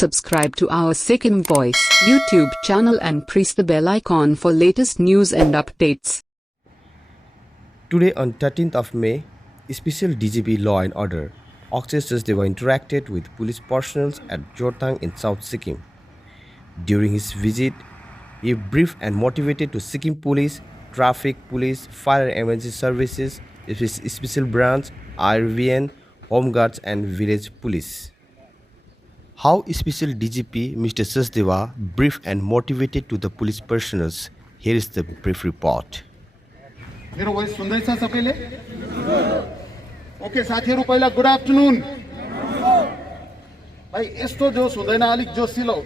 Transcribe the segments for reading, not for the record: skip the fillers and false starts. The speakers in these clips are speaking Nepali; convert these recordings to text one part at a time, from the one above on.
Subscribe to our Sikkim Voice YouTube channel and press the bell icon for latest news and updates. Today on 13th of May, Special DGP Law and Order Akshay Sachdeva interacted with police personnel at Jorthang in South Sikkim. During his visit, he briefed and motivated to Sikkim Police, Traffic Police, Fire and Emergency Services, Special Branch, IRVN, Home Guards and Village Police. How Special DGP Mr. Sachdeva briefed and motivated to the police personnel. Here is the brief report. मेरो भोइस सुन्दैछ सबैले? ओके साथीहरु, पहिला गुड आफ्टरनुन। भाइ यस्तो जोस हुँदैन, अलिक जोसिलो।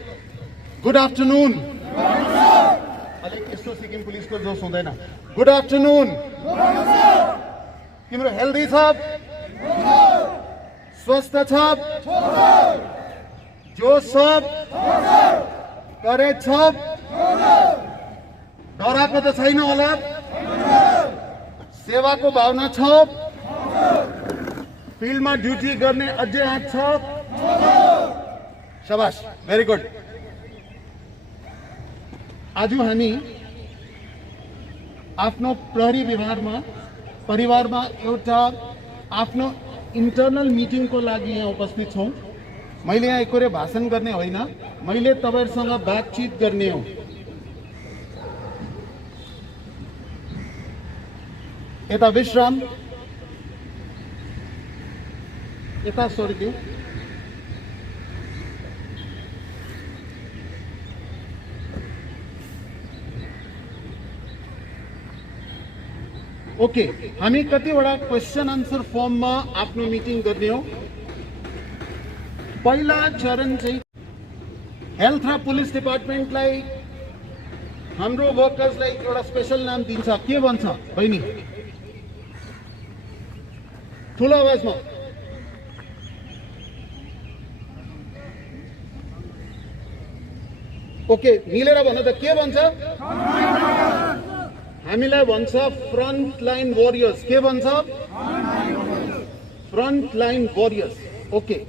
Good afternoon. अलिक यस्तो सिक्किम पुलिसको जोस हुँदैन। Good afternoon. तिम्रो हेल्दी छ? स्वस्थ छ? जोस छ? करेज छ? डराको त छैन होला? सेवा को भावना छ? फील्ड में ड्यूटी करने अझै आँट छ? शाबाश, भेरी गुड। आज हामी आफ्नो प्रहरी परिवार में एउटा आफ्नो इंटरनल मीटिंग को लागि यहाँ उपस्थित छौं। मैले यहाँ एकोरे भाषण गर्ने होइन, मैले तपाईहरुसँग बातचीत गर्ने हो। यता विश्राम, यता स्वर्गीय। ओके, हामी कतिवटा क्वेश्चन आन्सर फर्म में आफ्नो मिटिङ गर्ने हो। पहिला चरण चाहिँ हेल्थ र पुलिस डिपार्टमेन्टलाई हाम्रो वर्कर्सलाई एउटा स्पेशल नाम दिन्छ। के भन्छ बहिनी? ठुलो आवाजमा। ओके, मिलेर भन त, के भन्छ? हामीलाई भन्छ फ्रन्ट लाइन वॉरियर्स। के भन्छ? Front line warriors. Okay,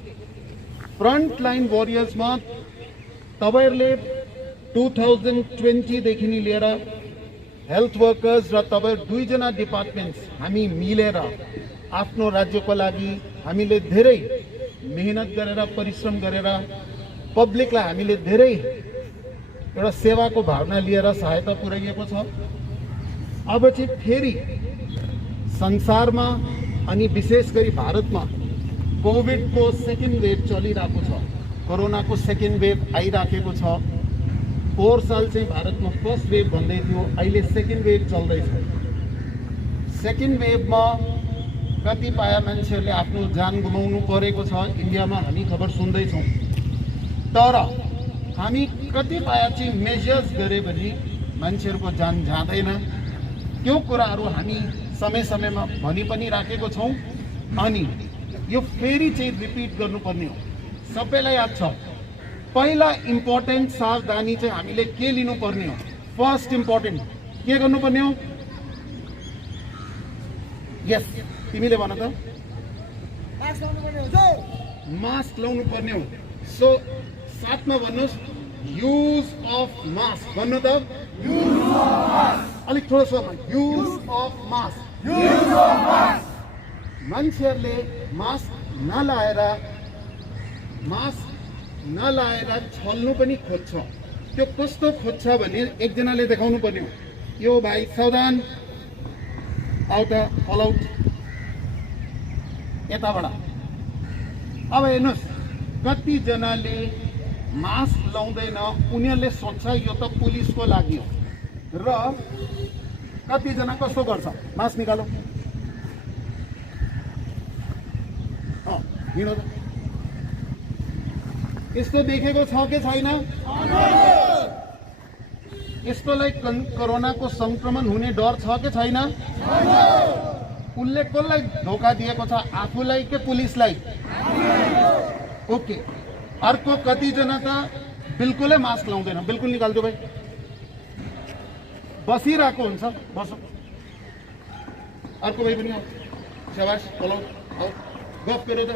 front line warriors में तपाईहरुले 2020 देखि नि लिएर हेल्थ वर्कर्स र तपाईहरु दुईजना डिपार्टमेन्ट्स हामी मिलेर आफ्नो राज्यको लागि हामीले धेरै मेहनत गरेर, परिश्रम गरेर पब्लिकलाई हामीले धेरै एउटा सेवाको भावना लिएर सहायता पुर्याएको छ। अब चाहिँ फेरि संसारमा अनि विशेष गरी भारतमा कोभिड को सेकेन्ड वेव चलिरहेको छ। कोरोना को सेकेन्ड वेव आइराखेको छ। 4 साल चाहिँ भारतमा फर्स्ट वेव भन्दै थियो, अहिले सेकेन्ड वेव चल्दैछ। सेकेन्ड वेवमा कतिपय मान्छेहरूले आफ्नो जान गुमाउनु परेको छ। इन्डियामा हामी खबर सुन्दैछौँ। तर हामी कतिपय चाहिँ मेजर्स गरे भने मान्छेहरूको जान जाँदैन। त्यो कुराहरू हामी समय समयमा भनि पनि राखेको छौँ। अनि यो फेरि चाहिँ रिपिट गर्नुपर्ने हो। सबैलाई याद छ, पहिला इम्पोर्टेन्ट सावधानी चाहिँ हामीले के लिनुपर्ने हो? फर्स्ट इम्पोर्टेन्ट के गर्नुपर्ने हो? यस, तिमीले भन त। मास्क लाउनु पर्ने हो। सो साथमा भन्नुस्, युज अफ मास्क। भन्नु त, अलिक थोरै स्वरमा, युज अफ मास्क। मान्छेहरूले मास्क नलाएर छल्नु पनि खोज्छ। त्यो कस्तो खोज्छ भने एकजनाले देखाउनु पर्ने हो, यो भाइ सावधान, आउट अल आउट, यताबाट। अब हेर्नुहोस्, कतिजनाले मास्क लाउँदैन, उनीहरूले सोच्छ यो त पुलिसको लागि हो। र कतिजना कस्तो गर्छ? मास्क निकालो, हिँडो त। यस्तो देखेको छ कि छैन? यस्तोलाई कोरोनाको संक्रमण हुने डर छ कि छैन? उसले कसलाई धोका दिएको छ, आफूलाई कि पुलिसलाई? ओके, अर्को कतिजना त बिल्कुलै मास्क लाउँदैन। बिल्कुल निकाल्दो भाइ, बसिरहेको हुन्छ। बसो, अर्को भाइ पनि आऊ। शाबाश, बोलाऊ, आऊ, गफ गरे त।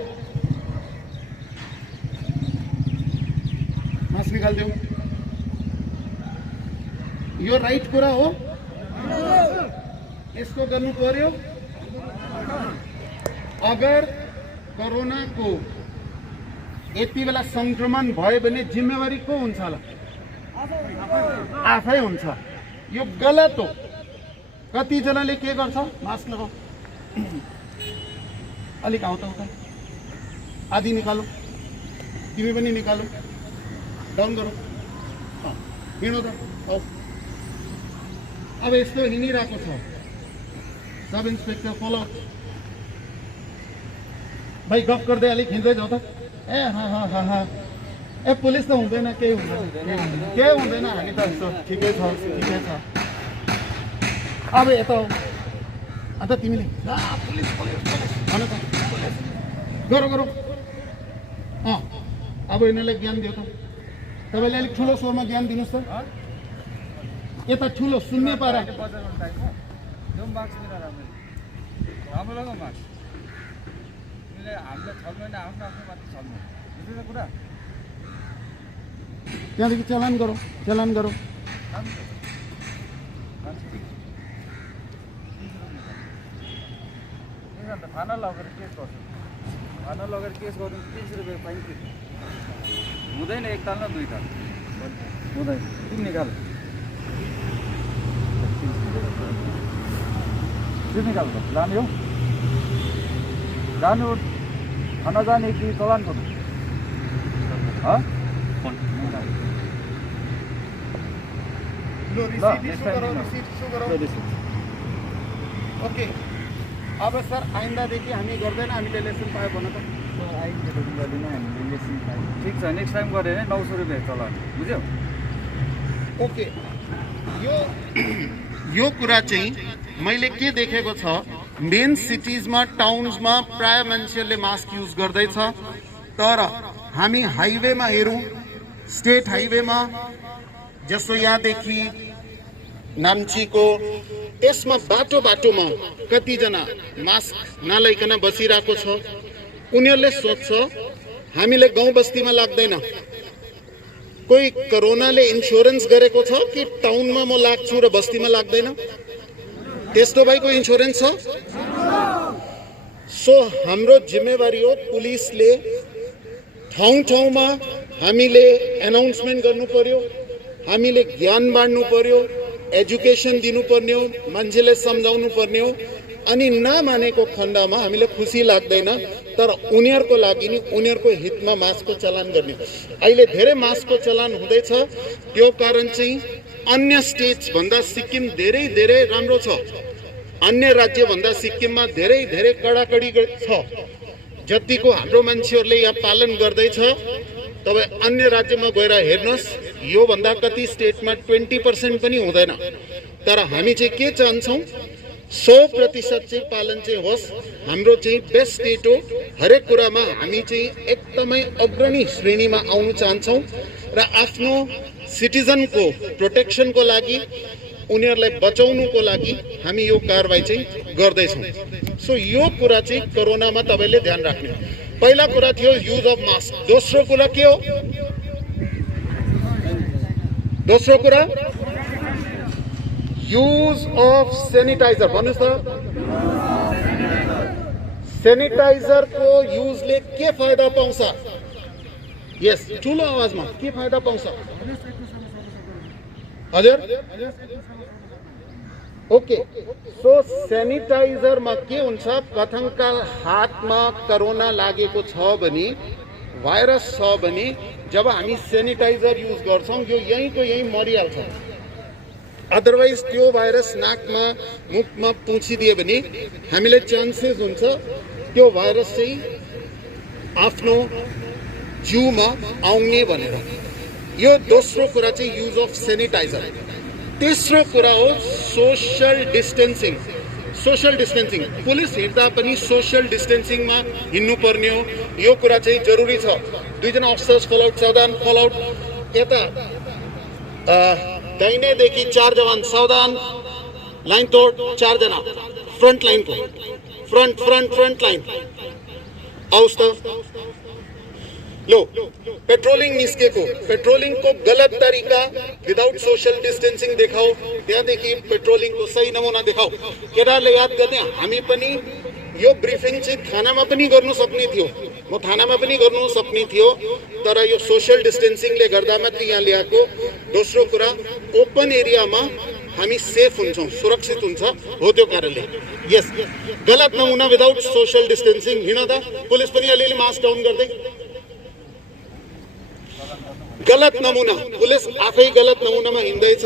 मास्क निकालिदेऊ। यो राइट कुरा हो, यसको गर्नु पर्यो। अगर कोरोना को यति बेला संक्रमण भयो भने जिम्मेवारी को हुन्छ होला? आफै हुन्छ। यो गलत हो। कतिजनाले के गर्छ? मास्क लगाऊ, अलिक आउ त उता, आधी निकालो, तिमी पनि निकालो, डाउन गरौ, हिँड्नु त। अब यस्तो हिँडिरहेको छ। सब इन्सपेक्टर फलो भाइ गफ गर्दै अलिक हिँड्दै जाऊ त। ए हा ए पुलिस त हुँदैन, केही हुँदैन, हामी त यस्तो ठिकै छ। अब यता हो, अन्त तिमीले पुलिस भन त, गरौ। अब यिनीहरूलाई ज्ञान दियो त। तपाईँले अलिक ठुलो स्वरमा ज्ञान दिनुहोस् त। यता ठुलो सुन्ने पारा। त्यहाँदेखि चलान गरौँ। थाना लगेर केस गर्छु, थाना लगेर केस गर्नु 300 रुपियाँ फाइन तिर्नु हुँदैन। 1 ताल न 2 ताल हुँदैन। तिमी निकाल, त्यो निकाल। जाने हो, जानु थाना जाने कि चलान गर्नु? ओके। अब सर आइन्दादेखि हामी गर्दैन, हामीले लेसन पायो भने त ठिक छ। नेक्स्ट टाइम गऱ्यो भने 900 रुपियाँ चलान, बुझ्यौ? ओके। यो कुरा चाहिँ मैले के देखेको छ, मेन सिटिजमा टाउन्समा प्राय मान्छेहरूले मास्क युज गर्दैछ। तर हामी हाइवेमा हेरौँ, स्टेट हाइवेमा जस्तो यहाँदेखि नाम्चीको यसमा बाटोमा कतिजना मास्क नलाइकन बसिरहेको छ। उनीहरूले सोच्छ हामीलाई गाउँ बस्तीमा लाग्दैन। कोही कोरोनाले इन्स्योरेन्स गरेको छ कि टाउनमा म लाग्छु र बस्तीमा लाग्दैन? त्यस्तो भाइको इन्स्योरेन्स छ? सो हाम्रो जिम्मेवारी हो, पुलिसले ठाउँमा हामीले एनाउन्समेन्ट गर्नु पर्यो, हामीले ज्ञान बाँड्नु पर्यो, एजुकेसन दिनुपर्ने हो, मान्छेले सम्झाउनु पर्ने हो। अनि नमानेको खण्डमा हामीलाई खुसी लाग्दैन, तर उनीहरूको लागि नि उनीहरूको हितमा मास्कको चलान गर्ने। अहिले धेरै मास्कको चलान हुँदैछ। त्यो कारण चाहिँ अन्य स्टेट्स भन्दा सिक्किम धेरै राम्रो छ। अन्य राज्य भन्दा सिक्किममा धेरै कडाकडी छ। जतिको हाम्रो मान्छेहरूले यहाँ पालन गर्दैछ, तपाईँ अन्य राज्यमा गएर हेर्नुहोस्, यो भन्दा कति स्टेटमा 20% पनि हुँदैन। तर हामी चाहिँ के चाहन्छौँ, 100% चाहिँ पालन चाहिँ होस्। हाम्रो चाहिँ बेस्ट स्टेट हो। हरेक कुरामा हामी चाहिँ एकदमै अग्रणी श्रेणीमा आउनु चाहन्छौँ र आफ्नो सिटिजनको प्रोटेक्सनको लागि, उनीहरूलाई बचाउनुको लागि हामी यो कारबाही चाहिँ गर्दैछौँ। सो यो कुरा चाहिँ कोरोनामा तपाईँले ध्यान राख्ने। पहिला कुरा थियो युज अफ मास्क। दोस्रो कुरा के हो? दोस्रो कुरा युज अफ सेनिटाइजर। भन्नुहोस् त, सेनिटाइजरको युजले के फाइदा पाउँछ? यस, ठुलो आवाजमा के फाइदा पाउँछ? हजुर, ओके। सो सेनिटाइजरमा के हुन्छ, कथङ्काल हातमा कोरोना लागेको छ भने, भाइरस छ भने, जब हामी सेनिटाइजर युज गर्छौँ यो यहीँको यहीँ मरिहाल्छ। अदरवाइज त्यो भाइरस नाकमा मुखमा पुछिदियो भने हामीलाई चान्सेस हुन्छ त्यो भाइरस चाहिँ आफ्नो जिउमा आउने भनेर। यो दोस्रो कुरा चाहिँ युज अफ सेनिटाइजर। तेस्रो कुरा हो सोशल डिस्टेन्सिङ। पुलिस हिँड्दा पनि सोशल डिस्टेन्सिङमा हिँड्नु पर्ने हो। यो कुरा चाहिँ जरुरी छ। 2 जना अफिसर्स फलोआउट, सावधान फलोआउट। यता दाहिनेदेखि 4 जवान सावधान, लाइन तोड। 4 जना फ्रन्ट लाइनको, फ्रन्ट लाइन। आउस् त, लो पेट्रोलिंग निस्केको पेट्रोलिंग को गलत तरीका विदाउट सोशल डिस्टेंसिंग देखाओ त्यहाँदेखि पेट्रोलिङ को सही नमुना देखाओ केटाले याद गर्ने हामी पनि यो ब्रिफिङ चाहिँ थानामा पनि गर्नु सक्ने थियो म थानामा पनि गर्नु सक्ने थियो तर यो सोशल डिस्टेंसिङले गर्दा मात्र यहाँ ल्याएको दोस्रो कुरा ओपन एरियामा हामी सेफ हुन्छौं सुरक्षित हुन्छ हो त्यो कारणले यस गलत नमुना विदाउट सोशल डिस्टेंसिङ हिँड्दा पुलिस पनि अलिअलि मास्क डाउन गर्दै गलत नमुना पुलिस आफै गलत नमुनामा हिँड्दैछ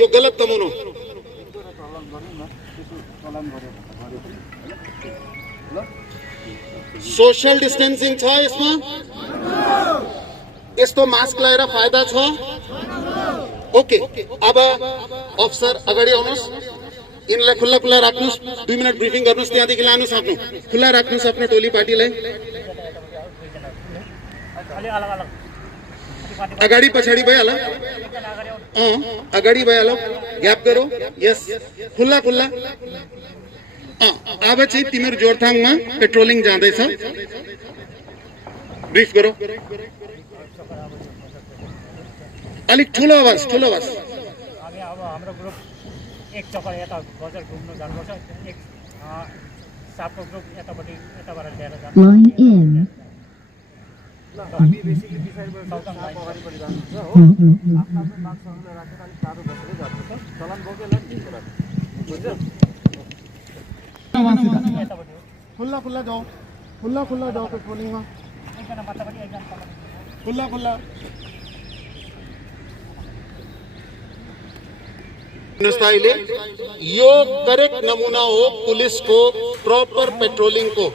यो गलत नमुना सोशल डिस्टेंसिङ छ यसमा यस्तो मास्क लगाएर फाइदा छ ओके अब अफसर अगाडि आउनुस् इनलाई खुल्ला खुल्ला राख्नुस् 2 मिनेट ब्रिफिङ गर्नुस् त्यहाँदेखि लानुस् आफ्नो खुल्ला राख्नुस् आफ्नो टोली पार्टीलाई अगाडि पछाडि भइहाल्यो अगाडि भइहाल्यो ग्याप गरौ यस खुल्ला खुल्ला अब चाहिँ तिम्रो जोरथाङमा पेट्रोलिङ जाँदैछ ब्रिफ गरौ अलिक ठुलो आवाज हामी अब हाम्रो ग्रुप एक चक्कर यता बजार घुम्न जानुपर्छ एक सापको ग्रुप यताबाट ल्याएर जान्छ हामी बेसिकली डिसाइड अगाडिपट्टि जानुहुन्छ हो आफ्नो आफ्नो मार्क्सहरूलाई राखेर अलिक टाढो बसेरै जानुपर्छ चलान बोकेला नि कुरा खुल्ला खुल्ला जाओ पेट्रोलिङमा एकजना माथापट्टि एकजना खुल्ला खुल्ला यो करेक्ट नमुना हो पुलिस को प्रॉपर पेट्रोलिंग को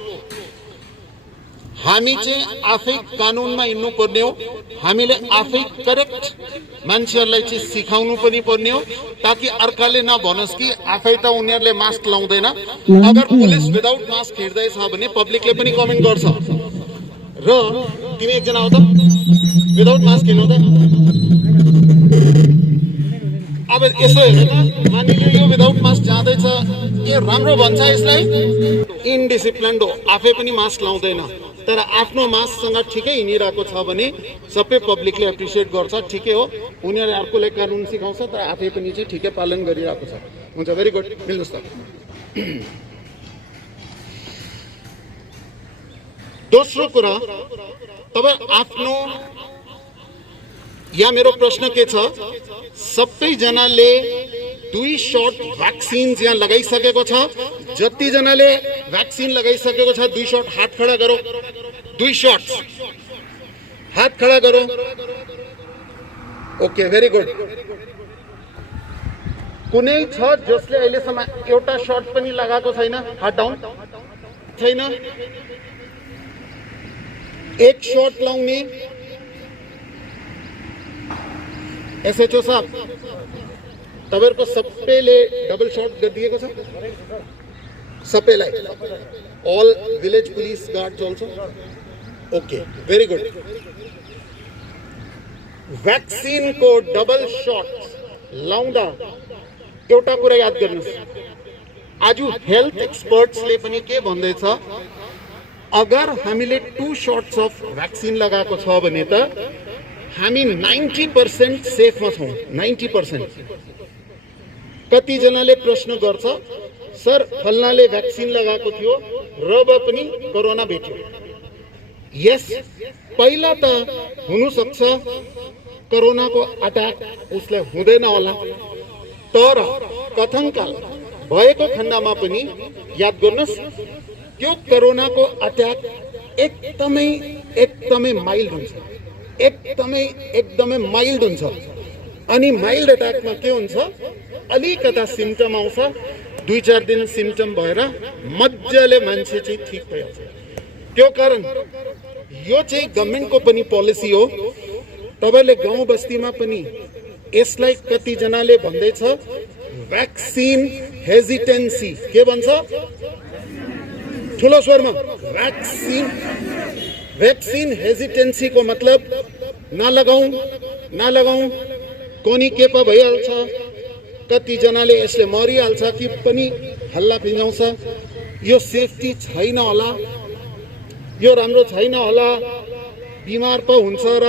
हामी चाहिँ आफै कानुनमा हिँड्नु पर्ने हो हामीले आफै करेक्ट मान्छेहरूलाई चाहिँ सिकाउनु पनि पर्ने हो ताकि अर्काले नभनोस् कि आफै त उनीहरूले मास्क लाउँदैन अगर पुलिस विदाउट मास्क हिँड्दैछ भने पब्लिकले पनि कमेन्ट गर्छ र तिमी एकजना आउ त विदाउट मास्क हिँड्नु त अब यसो हेर त मानिलियो यो विदाउट मास्क जाँदैछ के राम्रो भन्छ यसलाई इनडिसिप्लिन्ड हो आफै पनि मास्क लाउँदैन तर आफ्नो मास्कसँग ठिकै हिँडिरहेको छ भने सबै पब्लिकले एप्रिसिएट गर्छ ठिकै हो उनीहरूले अर्कोले कानुन सिकाउँछ तर आफै पनि चाहिँ ठिकै पालन गरिरहेको छ हुन्छ भेरी गुड मिल्नुस् त दोस्रो कुरा तपाईं आफ्नो यहाँ मेरो प्रश्न के छ सबैजनाले 2 शॉट भ्याक्सिन यहाँ लगाइसकेको छ जति जनाले भ्याक्सिन लगाइसकेको छ 2 शॉट हात खडा गरौ 2 शॉट्स हात खडा गरौ ओके भेरी गुड कुनै छ जसले अहिलेसम्म एउटा शॉट पनि लगाएको छैन हात डाउन छैन एक शॉट लाउने एसएचओ साहब तपाईहरुको सबैले डबल शॉट गरिदिएको छ सबैलाई all village police guards also okay very good vaccine को डबल शॉट लाउँदा एउटा कुरा याद गर्नुस् आज हेल्थ एक्सपर्ट्सले पनि के भन्दैछ अगर हामीले 2 शॉट्स अफ भ्याक्सिन लगाएको छ भने त हामी 90% सेफमा छौं 90% कति जनाले प्रश्न गर्छ सर फल्नाले भ्याक्सिन लगाएको थियो र पनि कोरोना भेट्यो यस पहिला त हुन सक्छ कोरोनाको अट्याक उसले हुँदैन होला तर कथनकाल भएको खण्डमा पनि याद गर्नुस् त्यो कोरोनाको अट्याक एकदमै माइल्ड हुन्छ एकदमै माइल्ड हुन्छ अनि माइल्ड अट्याकमा के हुन्छ अलिकता सिम्पटम आउँछ 2-4 दिन सिम्पटम भएर मज्जाले मान्छे चाहिँ ठीक भइहाल्छ त्यो कारण यो चाहिँ गभर्नमेन्टको पनि पोलिसी हो तपाईले गाउँ बस्तीमा पनि यसलाई कति जनाले भन्दैछ भ्याक्सिन हेजिटेन्सी के भन्छ ठुलो स्वरमा भ्याक्सिन हेजिटेन्सी को मतलब नलगाऊ कोनी के पो भइहाल्छ कति जनाले यसले मरिहाल्छ कि पनि हल्ला फिजाउँछ यो सेफ्टी छैन होला यो राम्रो छैन होला बिमार पो हुन्छ र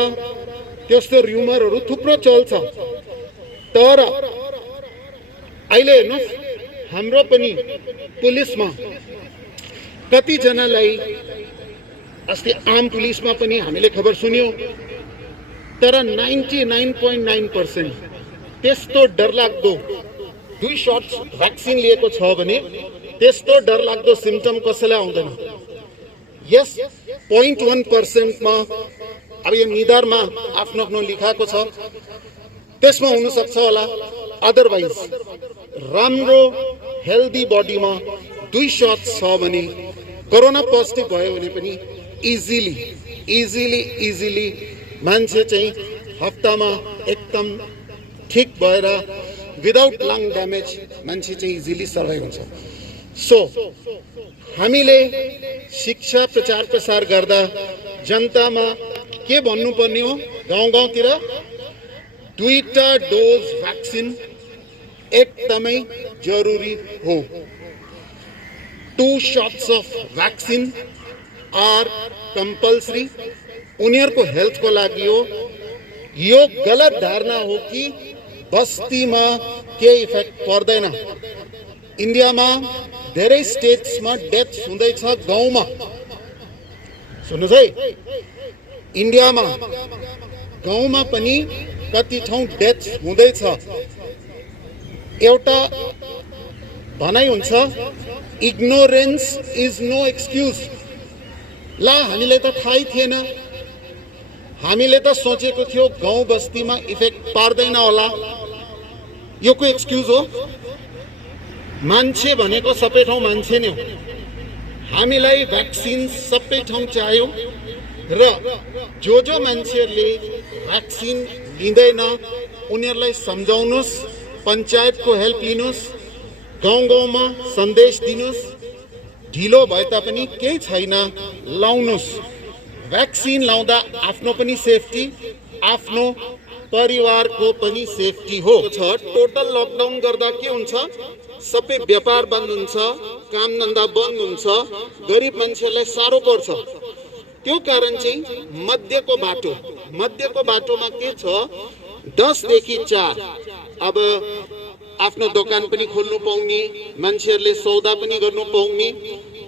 त्यस्तो र्युमरहरू थुप्रो चल्छ। तर अहिले हेर्नुहोस् हाम्रो पनि पुलिसमा कतिजनालाई अस्ति आम पुलिसमा पनि हामीले खबर सुन्यौँ, तर 99.9% त्यस्तो डरलाग्दो 2 शॉट्स भ्याक्सिन लिएको छ भने त्यस्तो डरलाग्दो सिम्टम कसैलाई आउँदैन। यस 0.1% मा अब यो निधारमा आफ्नो आफ्नो लेखाएको छ, त्यसमा हुन सक्छ होला। अदरवाइज राम्रो हेल्दी बडीमा 2 शॉट्स छ भने कोरोना पोजिटिभ भयो भने पनि इजिली मान्छे चाहिँ हप्तामा एकदम ठीक भएर विदाउट लङ ड्यामेज मान्छे चाहिँ इजिली सर्भाइभ हुन्छ। सो हामीले शिक्षा प्रचार प्रसार गर्दा जनतामा के भन्नुपर्ने हो, गाउँ गाउँतिर 2टा डोज भ्याक्सिन एकदमै जरुरी हो। 2 shots of vaccine are compulsory। उनीहरूको हेल्थको लागि हो। यो गलत धारणा हो कि बस्तीमा के इफेक्ट पर्दैन। इन्डियामा धेरै स्टेट्समा डेथ हुँदैछ गाउँमा। सुन्नुहोस् है, इन्डियामा गाउँमा पनि कति ठाउँ डेथ हुँदैछ। एउटा भनाइ हुन्छ, इग्नोरेन्स इज नो एक्सक्युज। ला हामीले त थाहै थिएन, हामीले त सोचेको थियो गाउँ बस्तीमा इफेक्ट पार्दैन होला, यो को एक्सक्युज हो? मान्छे भनेको सबै ठाउँ मान्छे नै हो। हामीलाई भ्याक्सिन सबै ठाउँ चाहियो र जो मान्छेहरूले भ्याक्सिन लिँदैन उनीहरूलाई सम्झाउनुहोस्, पञ्चायतको हेल्प लिनुहोस्, गाउँ गाउँमा सन्देश दिनुहोस्। ढिलो भए तापनि केही छैन, लाउनुहोस्। भ्याक्सिन लाउँदा आफ्नो पनि सेफ्टी, आफ्नो परिवारको पनि सेफ्टी हो। टोटल लकडाउन गर्दा के हुन्छ, सबै व्यापार बन्द हुन्छ, काम धन्दा बन्द हुन्छ, गरिब मान्छेलाई साह्रो पर्छ। त्यो कारण चाहिँ मध्यको बाटोमा के छ, 10 देखि 4 अब आफ्नो दोकान पनि खोल्नु पाउने, मान्छेहरूले सौदा पनि गर्नु पाउने,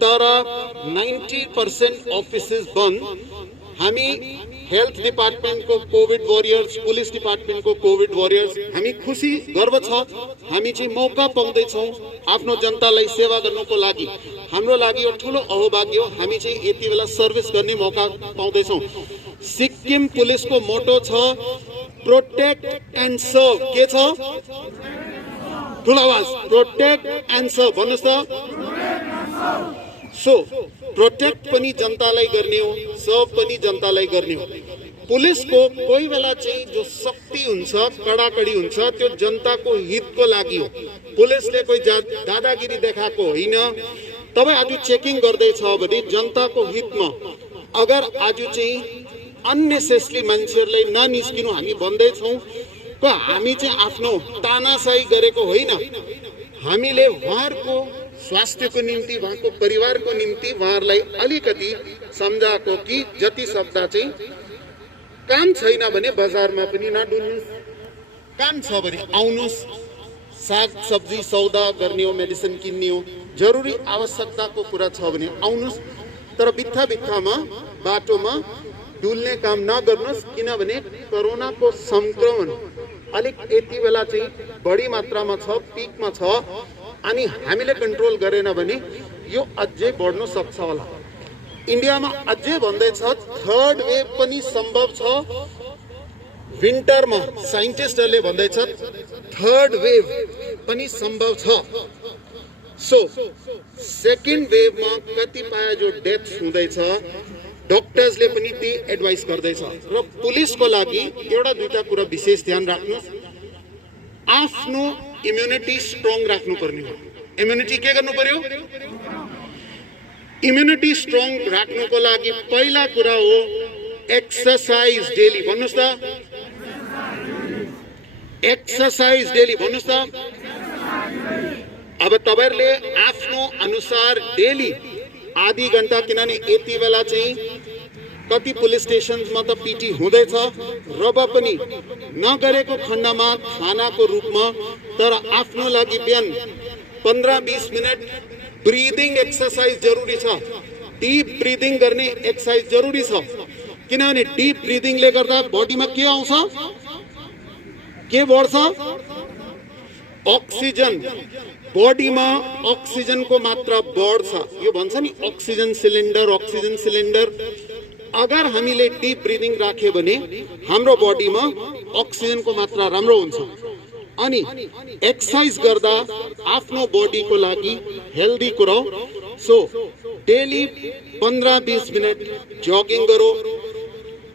तर 90% अफिसेस बन्द। हामी हेल्थ डिपार्टमेन्टको कोभिड वरियर्स, पुलिस डिपार्टमेन्टको कोभिड वरियर्स, हामी खुसी गर्व छ, हामी चाहिँ मौका पाउँदैछौँ आफ्नो जनतालाई सेवा गर्नुको लागि। हाम्रो लागि यो ठुलो अहोभाग्य हो, हामी चाहिँ यति बेला सर्भिस गर्ने मौका पाउँदैछौँ। सिक्किम पुलिसको मोटो छ प्रोटेक्ट एन्ड सर्भ। के छ? ठुलो आवाज, प्रोटेक्ट एन्ड सर्भ भन्नुहोस् त। सो प्रोटेक्ट पनि जनतालाई गर्ने हो, सर्भ पनि जनतालाई गर्ने हो। पुलिसको कोही बेला चाहिँ जो शक्ति हुन्छ, कडाकडी हुन्छ, त्यो जनताको हितको लागि हो। पुलिसले कोही दादागिरी देखाएको होइन। तपाईँ आज चेकिङ गर्दैछ भने जनताको हितमा, अगर आज चाहिँ अननेसेसरी मान्छेहरूलाई ननिस्किनु हामी भन्दैछौँ, हामी चाहिँ आफ्नो तानासाही गरेको होइन। हामीले उहाँहरूको स्वास्थ्यको निम्ति, उहाँको परिवारको निम्ति उहाँहरूलाई अलिकति सम्झाएको कि जति सक्दा चाहिँ काम छैन भने बजारमा पनि नडुल्नुहोस्, काम छ भने आउनुहोस्, साग सब्जी सौदा गर्ने हो, मेडिसिन किन्ने हो, जरुरी आवश्यकताको कुरा छ भने आउनुहोस्। तर बित्थामा बाटोमा डुल्ने काम नगर्नुहोस्, किनभने कोरोनाको संक्रमण अलिक यति बेला चाहिँ बढी मात्रामा छ, पिकमा छ, अनि हामीले कन्ट्रोल गरेन भने यो अझै बढ्न सक्छ होला। इन्डियामा अझै भन्दैछ 3rd वेभ पनि सम्भव छ। विन्टरमा साइन्टिस्टहरूले भन्दैछ 3rd वेभ पनि सम्भव छ। सो 2nd वेभमा कतिपय जो डेथ हुँदैछ, डॉक्टर्सले पनि त्यही एडभाइस गर्दैछ। र पुलिसको लागि एउटा दुईटा कुरा विशेष ध्यान राख्नुहोस्, आफ्नो इम्युनिटी स्ट्रङ राख्नु पर्ने हो। इम्युनिटी के गर्नु पर्यो? इम्युनिटी स्ट्रङ राख्नुको लागि पहिला कुरा हो एक्सरसाइज डेली। भन्नुहोस् त, एक्सरसाइज डेली भन्नुहोस् त। अब तपाईहरुले आफ्नो अनुसार डेली आधी घण्टा, किनभने यति बेला चाहिँ कति पुलिस स्टेशनमा त पिटी हुँदैछ र पनि नगरेको खण्डमा थानाको रूपमा तर आफ्नो लागि बिहान 15-20 मिनट ब्रिदिङ एक्सरसाइज जरुरी छ। डीप ब्रिदिङ गर्ने एक्सरसाइज जरुरी छ किनभने डीप ब्रिदिङले गर्दा बडीमा के आउँछ, के बढ्छ, अक्सिजन। बडीमा अक्सिजनको मात्रा बढ्छ। यो भन्छ नि अक्सिजन सिलिन्डर। अगर हामीले डीप ब्रिदिङ राख्यो भने हाम्रो बडीमा अक्सिजनको मात्रा राम्रो हुन्छ। अनि एक्सरसाइज गर्दा आफ्नो बडीको लागि हेल्दी कुरा। सो डेली 15-20 मिनट जगिङ गरो,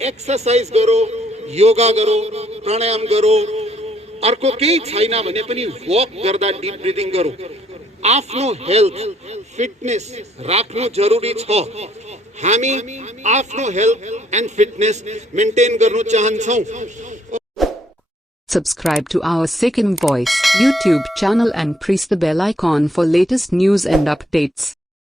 एक्सरसाइज गरो, योगा गरो, प्राणायाम गरो। अर्को केही छैन भने पनि वक गर्दा डीप ब्रिदिङ गरो। आफ्नो हेल्थ फिटनेस राख्नु जरुरी छ। हामी आफ्नो हेल्थ एन्ड फिटनेस मेन्टेन गर्नु चाहन्छौं। Subscribe to our Sikkim Voice YouTube channel and press the bell icon for latest news and updates.